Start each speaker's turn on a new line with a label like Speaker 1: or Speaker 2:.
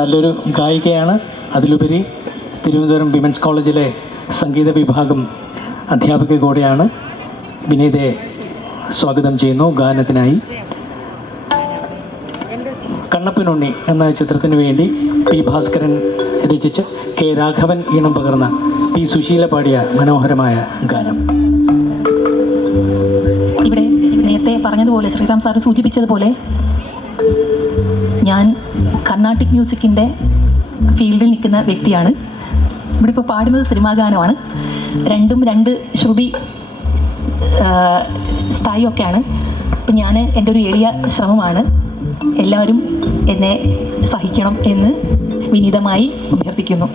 Speaker 1: നല്ലൊരു ഗായികയാണ്. അതിലുപരി തിരുവനന്തപുരം വിമൻസ് കോളേജിലെ സംഗീത വിഭാഗം അധ്യാപിക കൂടെയാണ് വിനീതയെ സ്വാഗതം ചെയ്യുന്നു ഗാനത്തിനായി. കണ്ണപ്പനുണ്ണി എന്ന ചിത്രത്തിന് വേണ്ടി പി ഭാസ്കരൻ രചിച്ച് കെ രാഘവൻ ഈണം പകർന്ന പി സുശീല പാടിയ മനോഹരമായ ഗാനം.
Speaker 2: ഇവിടെ നേരത്തെ പറഞ്ഞതുപോലെ ശ്രീറാം സാർ സൂചിപ്പിച്ചതുപോലെ ഞാൻ കർണാട്ടിക് മ്യൂസിക്കിന്റെ ഫീൽഡിൽ നിൽക്കുന്ന വ്യക്തിയാണ്. ഇവിടെ ഇപ്പോൾ പാടുന്നത് സിനിമാ ഗാനമാണ്. രണ്ടും രണ്ട് ശ്രുതി സ്ഥായിയൊക്കെയാണ്. അപ്പം ഞാൻ എന്റെ ഒരു എളിയ ശ്രമമാണ്. എല്ലാവരും എന്നെ സഹിക്കണം എന്ന് വിനീതമായി അഭ്യർത്ഥിക്കുന്നു.